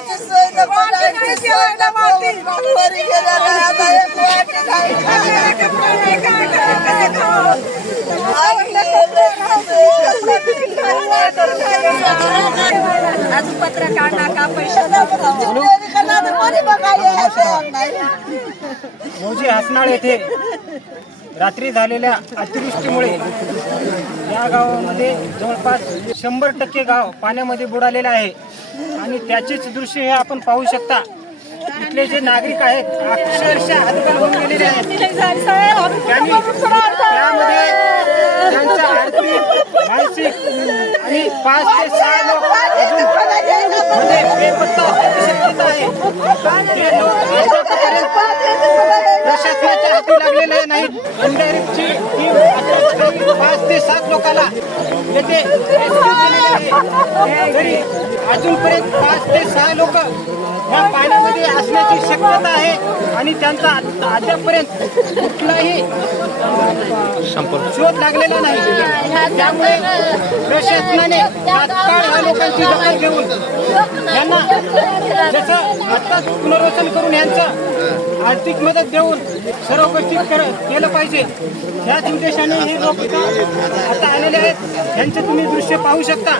जेवायची सोय नको, लाईटची सोय नको, घरी गेल्यावर आता एक वाट नाही. अजून पत्र काढा का पैसे मौजे हसनाळ येथे रात्री झालेल्या अतिवृष्टीमुळे या गावामध्ये जवळपास 100% गाव पाण्यामध्ये बुडालेले आहे आणि त्याचेच दृश्य हे आपण पाहू शकता. इथले जे नागरिक आहेत अक्षरशः हतबल होऊन गेलेले आहेत. त्यामध्ये त्यांचा आर्थिक मानसिक आणि 5 ते 6 लोक अजून म्हणजे बेपत्ता असण्याची शक्यता आहे. हे लोक अद्यापपर्यंत प्रशासनाच्या हाती लागलेले नाहीत. एनडीआरएफची टीम 5 ते 7 लोकांना येथे रेस्क्यू केलेले आहे. तरी अजूनपर्यंत 5 ते 6 लोक या पाण्यामध्ये असण्याची शक्यता आहे आणि त्यांचा अद्यापर्यंत कुठलाही शोध लागलेला नाही. त्यामुळे प्रशासनाने तात्काळ या लोकांची दखल घेऊन यांना जसं आत्ताच पुनर्वसन करून यांचं आर्थिक मदत देऊन सर्व गोष्टी केलं पाहिजे. याच उद्देशाने हे लोक आता आलेले आहेत. यांचे तुम्ही दृश्य पाहू शकता.